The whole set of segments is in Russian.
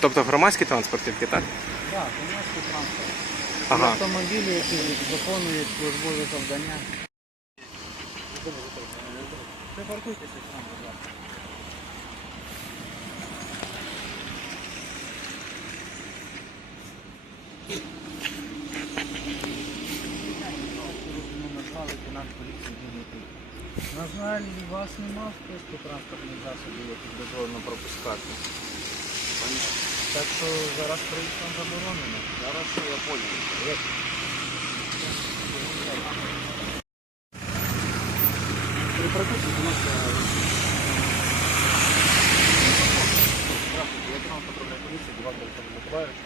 Тобто громадський транспорт тільки, так? Так, громадський транспорт. Ага. Автомобілі, які виконують службові завдання. Припаркуйтеся там, будь ласка. На жаль, вас нема в списку транспортних засобів, які дозволено пропускати. Так що зараз проїзд вам заборонено. Хорошо, я понял. Припаркуйтесь, будь ласка. Здравствуйте, лейтенант патрульної поліції, Дівак Олександр Миколаївич.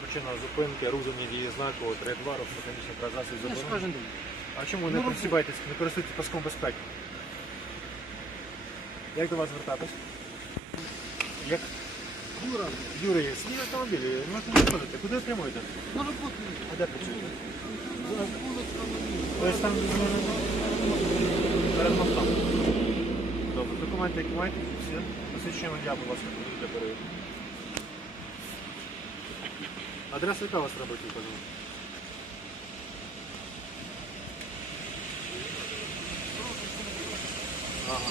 Причина зупинки, розумні дії знаку, тротуару, механічних засобів Ну, заборонено. кожен день. А чому ви не Ну, присібаєтесь, не користуєтесь паском безпеки? Як до вас звертатись? Як? Юра, Юрій, свій автомобілі, ви не ходите. Куди ви прямуєте? на роботу. А де працюєте? Вулицька Нові. Ось там перед мостом. Добре, документи, які маєте, всі. Посвідчення водія, будь ласка, для перевірки. Адреса яка у вас робить вказана? Ага.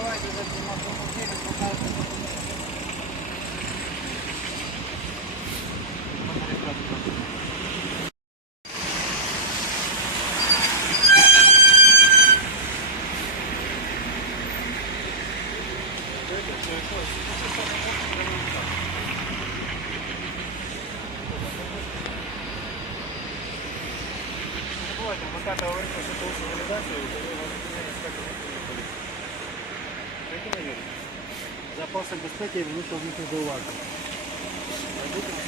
Давайте зайдемо автомобілі, покажемо. Не забувайте, вмикати аварійну світову сигналізацію, і коли у вас зупиняє інспектор патрульної поліції. Які не вірите? Запаси безпеки і великого вмітних зауважень. Майбутнє